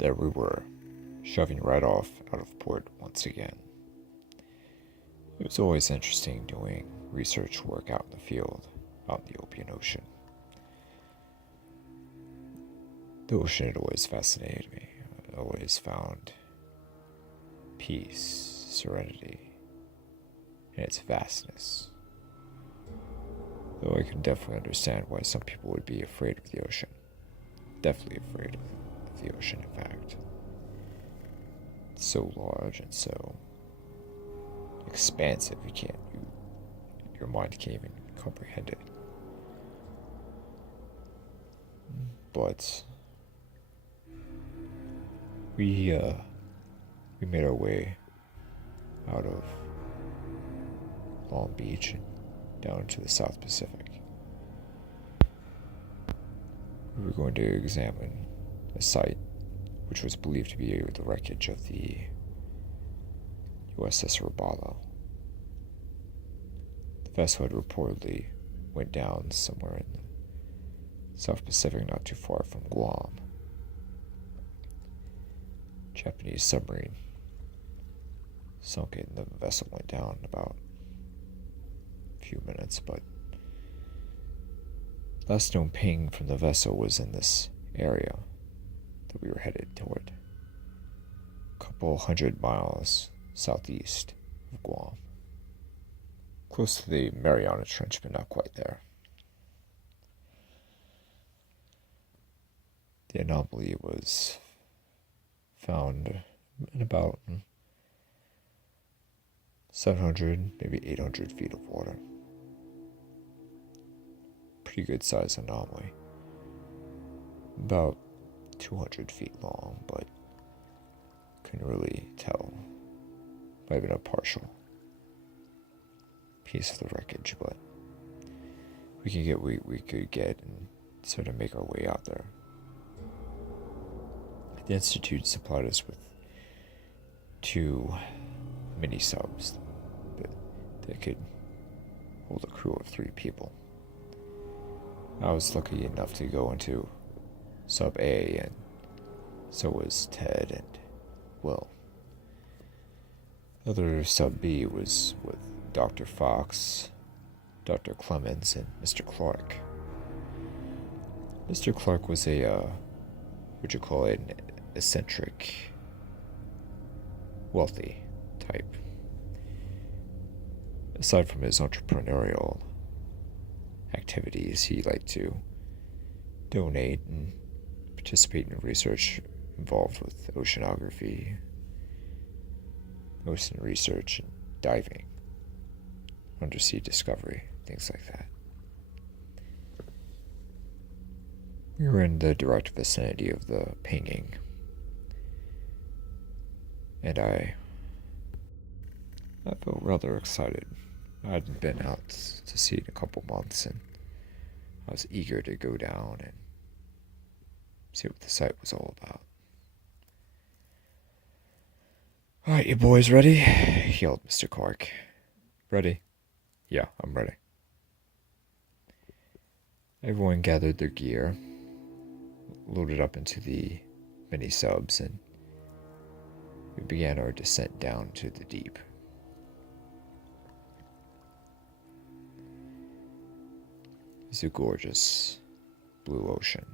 There we were, shoving right off out of port once again. It was always interesting doing research work out in the field, out in the open ocean. The ocean had always fascinated me. I always found peace, serenity, and its vastness. Though I can definitely understand why some people would be afraid of the ocean. Definitely afraid of the ocean, in fact. It's so large and so expansive, your mind can't even comprehend it. But we made our way out of Long Beach and down to the South Pacific. We were going to examine a site which was believed to be the wreckage of the USS Reupload. The vessel had reportedly went down somewhere in the South Pacific, not too far from Guam. Japanese submarine sunk it, and the vessel went down in about a few minutes, but last known ping from the vessel was in this area that we were headed toward, a couple 100 miles southeast of Guam, close to the Mariana Trench, but not quite there. The anomaly was found in about 700, maybe 800 feet of water. Pretty good size anomaly. About 200 feet long, but couldn't really tell. Might have been a partial piece of the wreckage, but we could get and sort of make our way out there. The Institute supplied us with 2 mini subs that could hold a crew of 3 people. I was lucky enough to go into Sub A, and so was Ted and Will. The other Sub B was with Dr. Fox, Dr. Clemens, and Mr. Clark. Mr. Clark was an eccentric, wealthy type. Aside from his entrepreneurial activities, he liked to donate and participate in research involved with oceanography, ocean research, and diving, undersea discovery, things like that. We were in the direct vicinity of the pinging, and I felt rather excited. I hadn't been out to sea in a couple months, and I was eager to go down and see what the site was all about. "Alright, you boys ready?" yelled Mr. Clark. "Ready?" "Yeah, I'm ready." Everyone gathered their gear, loaded up into the mini subs, and we began our descent down to the deep. It's a gorgeous blue ocean.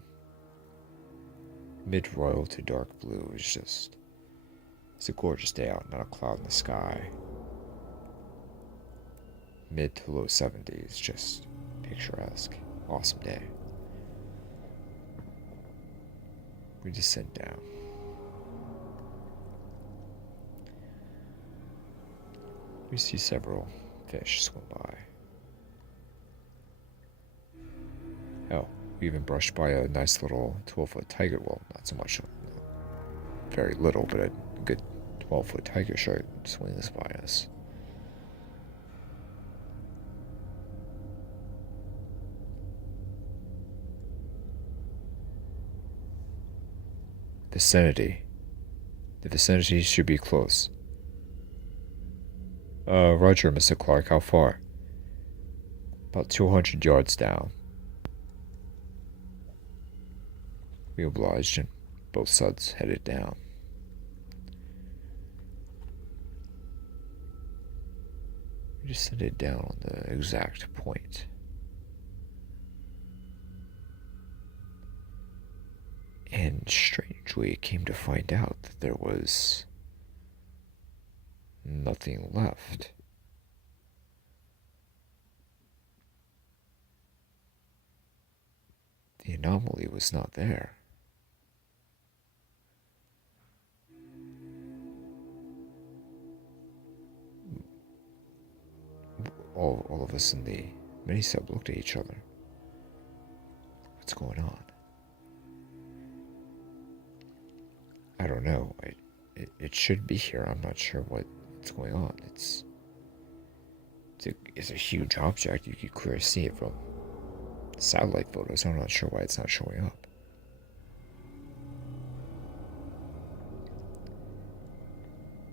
Mid-royal to dark blue. It's a gorgeous day out, not a cloud in the sky. Mid to low 70s, just picturesque. Awesome day. We descend down. We see several fish swim by. Oh, we even brushed by a nice little 12-foot tiger. Well, not so much, very little, but a good 12-foot tiger shark swings by us. Vicinity. The vicinity should be close. Roger, Mr. Clark, how far? About 200 yards down. We obliged and both suds headed down. We just headed down on the exact point. And strangely, it came to find out that there was nothing left. The anomaly was not there. All of us in the mini-sub looked at each other. What's going on? I don't know. It should be here. I'm not sure what's going on. It's a huge object. You can clearly see it from satellite photos. I'm not sure why it's not showing up.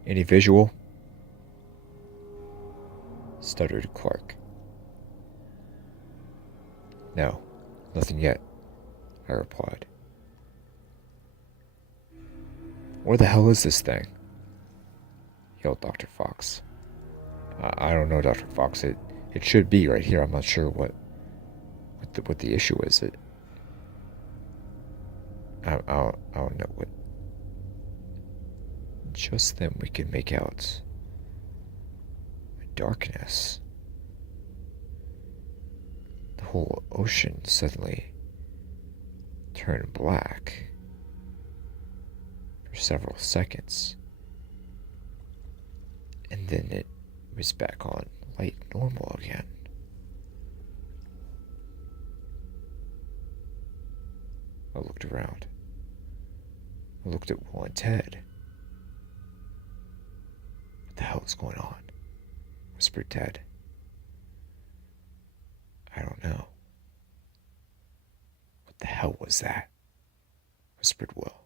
Any visual? Stuttered Clark. No, nothing yet, I replied. Where the hell is this thing? Yelled Dr. Fox. I don't know, Dr. Fox. It should be right here. I'm not sure what the issue is. I don't know what. Just then we could make out darkness. The whole ocean suddenly turned black for several seconds, and then it was back on light normal again. I looked around. I looked at Will and Ted. What the hell is going on? Whispered Ted. I don't know. What the hell was that? Whispered Will.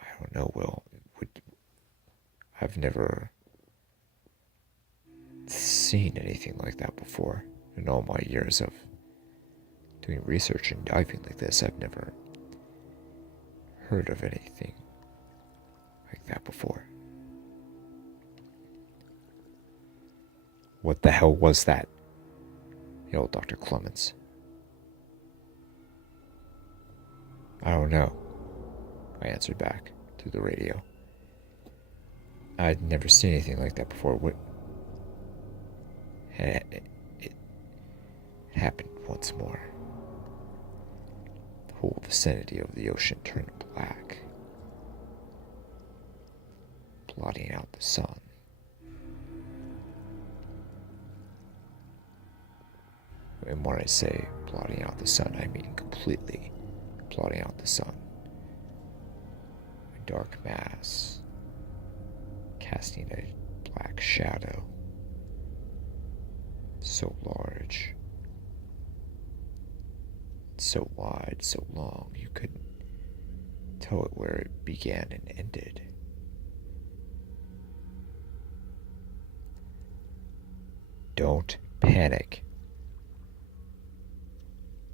I don't know, Will. I've never seen anything like that before. In all my years of doing research and diving like this, I've never heard of anything like that before. What the hell was that? Yelled Dr. Clemens. I don't know, I answered back through the radio. I'd never seen anything like that before. It happened once more. The whole vicinity of the ocean turned black, blotting out the sun. And when I say blotting out the sun, I mean completely blotting out the sun. A dark mass, casting a black shadow, so large, so wide, so long, you couldn't tell it where it began and ended. Don't panic,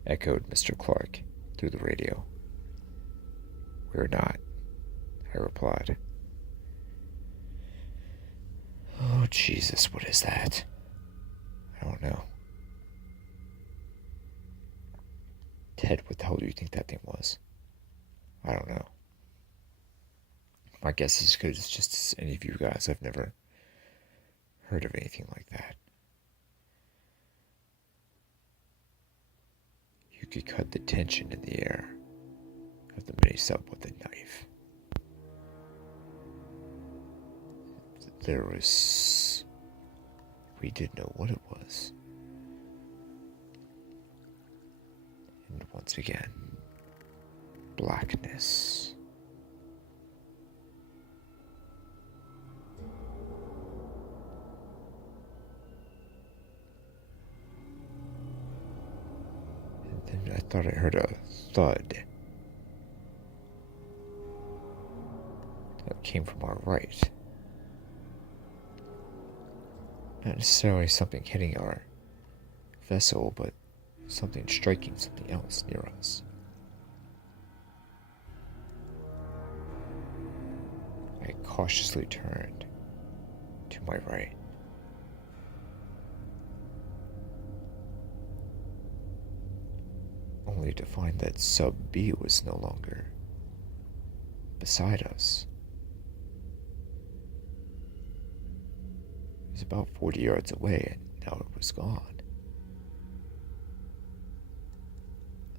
echoed Mr. Clark through the radio. We're not, I replied. Oh, Jesus, what is that? I don't know. Ted, what the hell do you think that thing was? I don't know. My guess is as good as just as any of you guys. I've never heard of anything like that. You could cut the tension in the air of the mini-sub with a knife. We didn't know what it was. And once again, blackness. And then I thought I heard a thud that came from our right. Not necessarily something hitting our vessel, but something striking something else near us. cautiously turned to my right. Only to find that Sub B was no longer beside us. It was about 40 yards away, and now it was gone.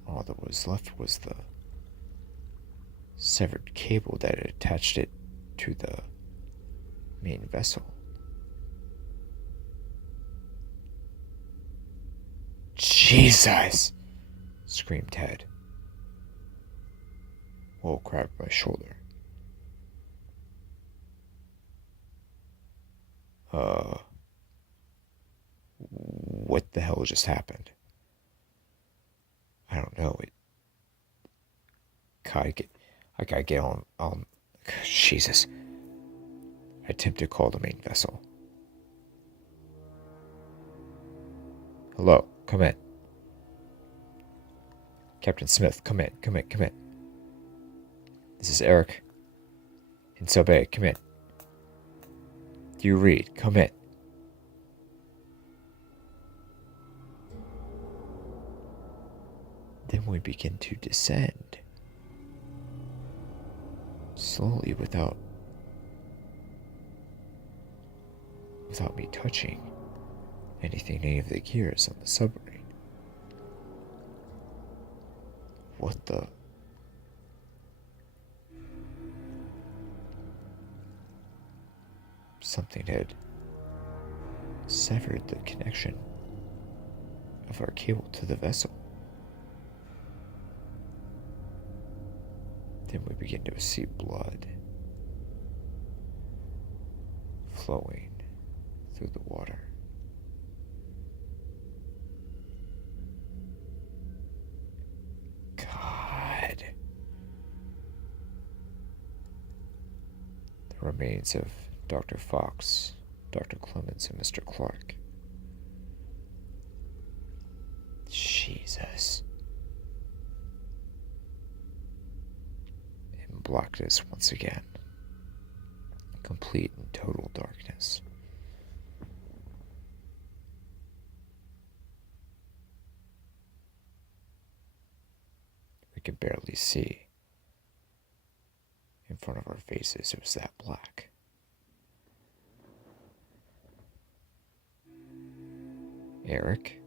All that was left was the severed cable that had attached it to the main vessel. Jesus! Screamed Ted. Will grabbed my shoulder. What the hell just happened? I don't know. I gotta get on, Jesus. I attempt to call the main vessel. Hello, come in. Captain Smith, come in. This is Eric. In Sub A, come in. Do you read? Come in. Then we begin to descend. Slowly, without me touching any of the gears on the submarine. What the? Something had severed the connection of our cable to the vessel. Then we begin to see blood flowing through the water. God. The remains of Dr. Fox, Dr. Clemens, and Mr. Clark. Jesus. And blackness once again. Complete and total darkness. We could barely see. In front of our faces, it was that black. Eric?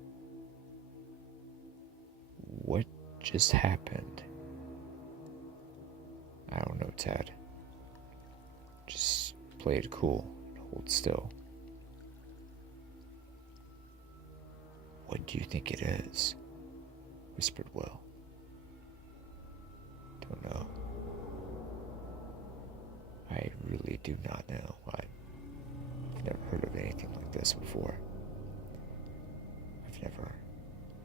What just happened? I don't know, Ted. Just play it cool and hold still. What do you think it is? Whispered Will. Don't know. I really do not know. I've never heard of anything like this before. I've never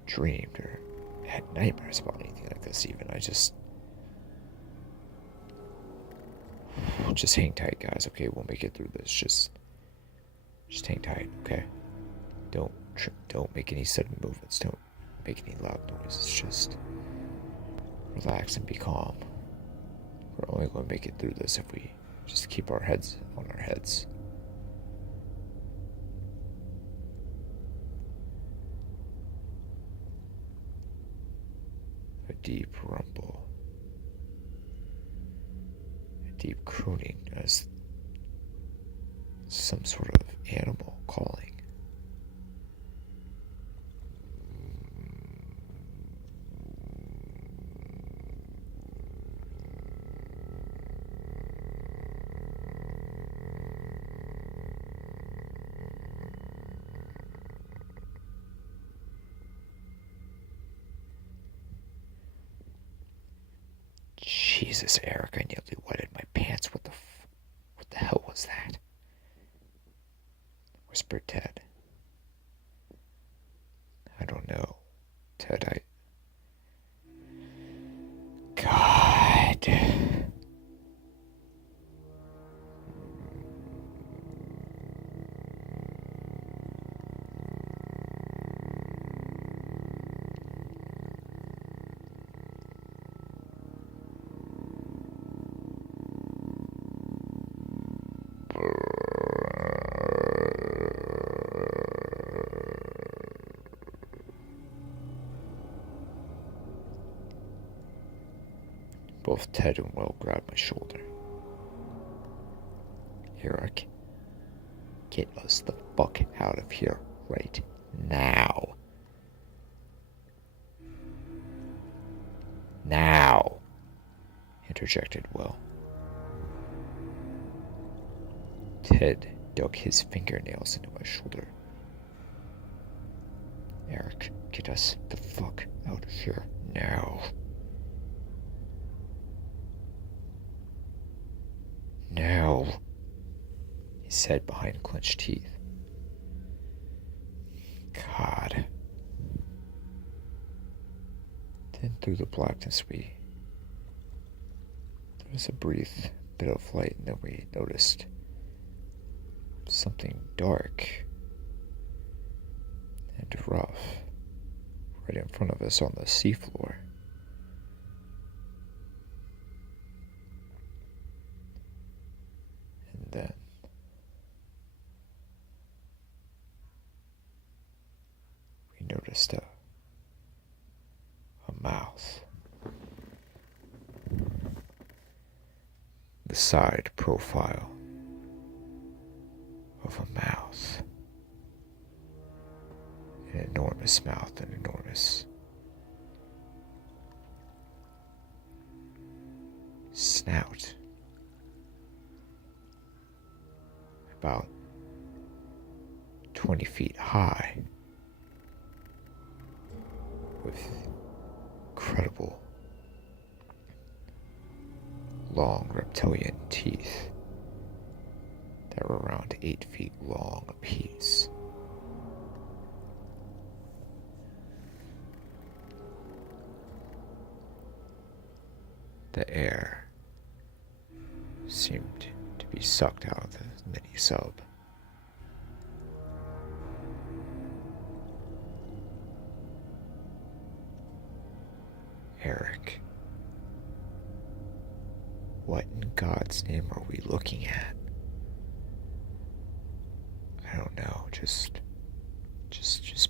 dreamed or had nightmares about anything like this even. Just hang tight, guys. Okay, we'll make it through this. Just hang tight, okay? Don't make any sudden movements. Don't make any loud noises. Just relax and be calm. We're only going to make it through this if we just keep our heads on our heads. A deep rumble. A deep crooning as some sort of animal calling. Jesus, Eric, I nearly wetted my pants. What the hell was that? Whispered Ted. I don't know. Ted, God. Both Ted and Will grabbed my shoulder. Eric, get us the fuck out of here right now. Now, interjected Will. Ted dug his fingernails into my shoulder. Eric, get us the fuck out of here now. Now, he said behind clenched teeth. God. Then through the blackness there was a brief bit of light, and then we noticed something dark and rough right in front of us on the seafloor. And then we noticed a mouth. The side profile of a mouth. An enormous mouth, an enormous snout. About 20 feet high. With incredible long reptilian teeth that were around 8 feet long apiece. The air seemed to be sucked out of the mini-sub. Eric, what in God's name are we looking at? I don't know, just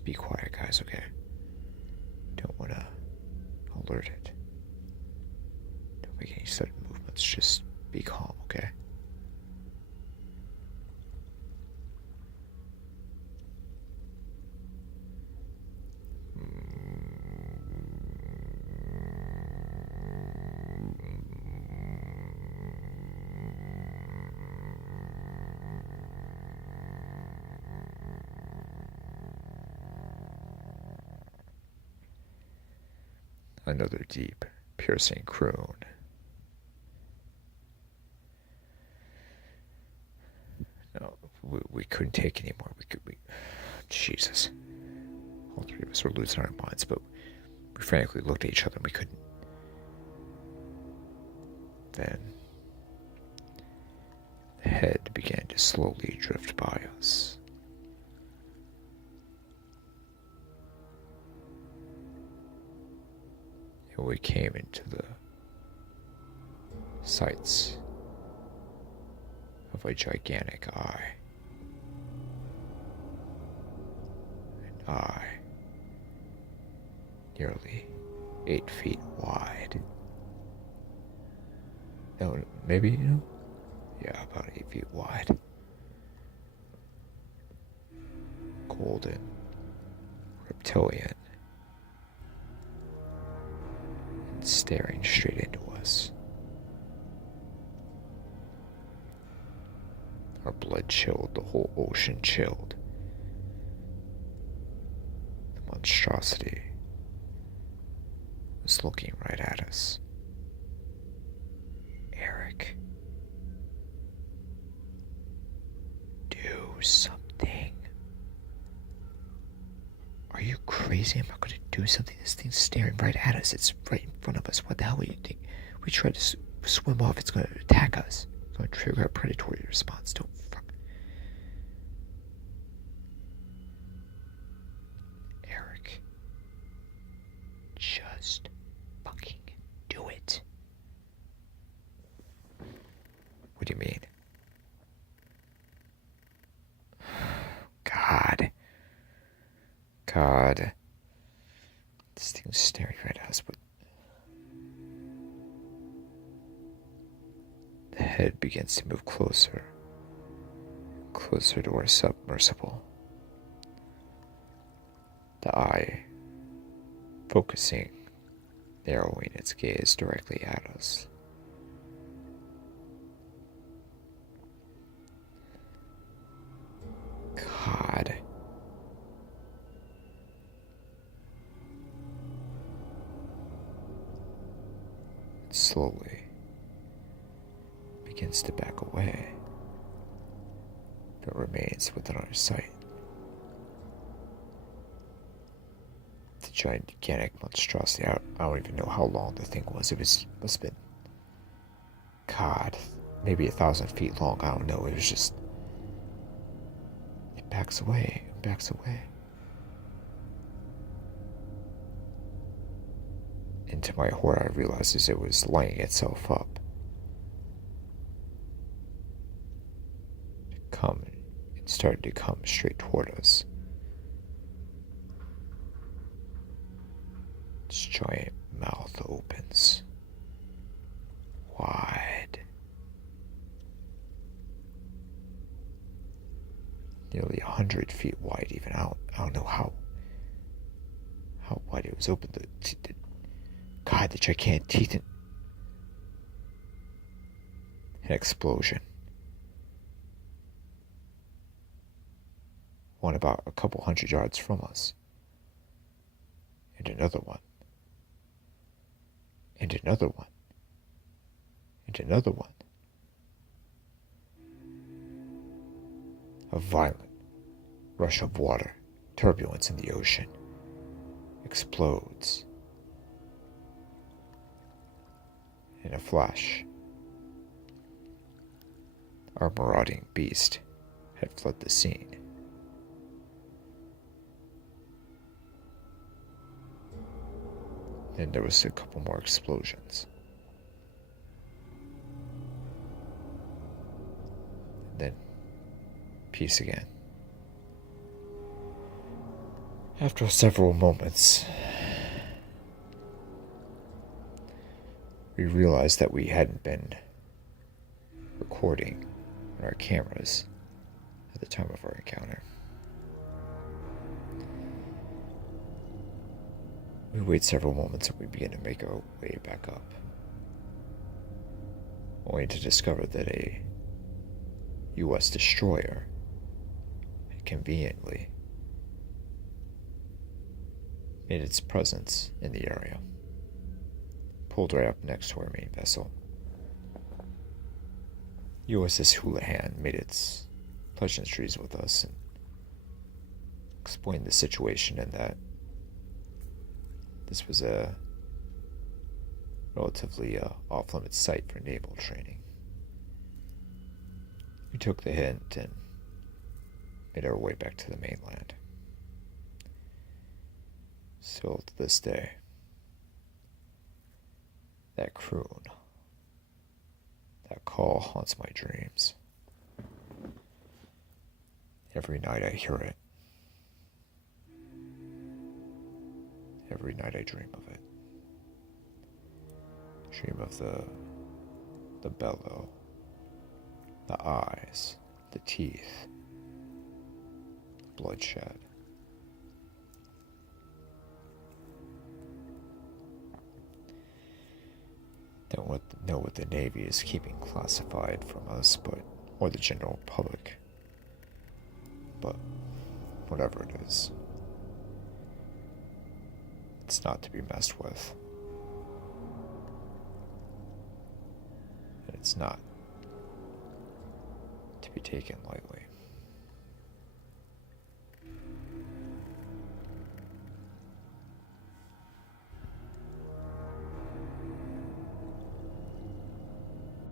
be quiet, guys, okay? Don't wanna alert it. Don't make any sudden movements, just be calm, okay? Another deep, piercing croon. No, we couldn't take anymore. Jesus. All three of us were losing our minds, but we frankly looked at each other and we couldn't. Then the head began to slowly drift by us. And we came into the sights of a gigantic eye. An eye nearly 8 feet wide. No, maybe, yeah, about 8 feet wide. Golden, reptilian, and staring straight into us. Our blood chilled, the whole ocean chilled. The monstrosity was looking right at us. Eric, do something. Are you crazy? I'm not going to do something. This thing's staring right at us. It's right in front of us. What the hell do you think? We try to swim off, it's going to attack us. It's going to trigger a predatory response. Don't fuck. Eric, just fucking do it. What do you mean? God. This thing was staring right at us, but The head begins to move closer, closer to our submersible. The eye focusing, narrowing its gaze directly at us. God. It slowly begins to back away, but remains within our sight. The gigantic monstrosity, I don't even know how long the thing was. Must have been, God, maybe 1,000 feet long. I don't know. It was just, it backs away, it backs away. And to my horror, I realized as it was lining itself up to come, it started to come straight toward us. Its giant mouth opens wide, nearly 100 feet wide. Even I don't know how wide it was open. God, the gigantic teeth. An explosion. One about a couple 100 yards from us, and another one. And another one. And another one. A violent rush of water, turbulence in the ocean, explodes. In a flash, our marauding beast had fled the scene. Then there was a couple more explosions. And then peace again. After several moments, we realized that we hadn't been recording on our cameras at the time of our encounter. We wait several moments and we begin to make our way back up, only to discover that a U.S. destroyer had conveniently made its presence in the area, pulled right up next to our main vessel. USS Houlihan made its pleasantries with us and explained the situation and that this was a relatively off-limits site for naval training. We took the hint and made our way back to the mainland. Still to this day, that croon, that call haunts my dreams. Every night I hear it. Every night I dream of it. Dream of the bellow, the eyes, the teeth, the bloodshed. Don't know what the Navy is keeping classified from us, or the general public. But whatever it is, it's not to be messed with. And it's not to be taken lightly.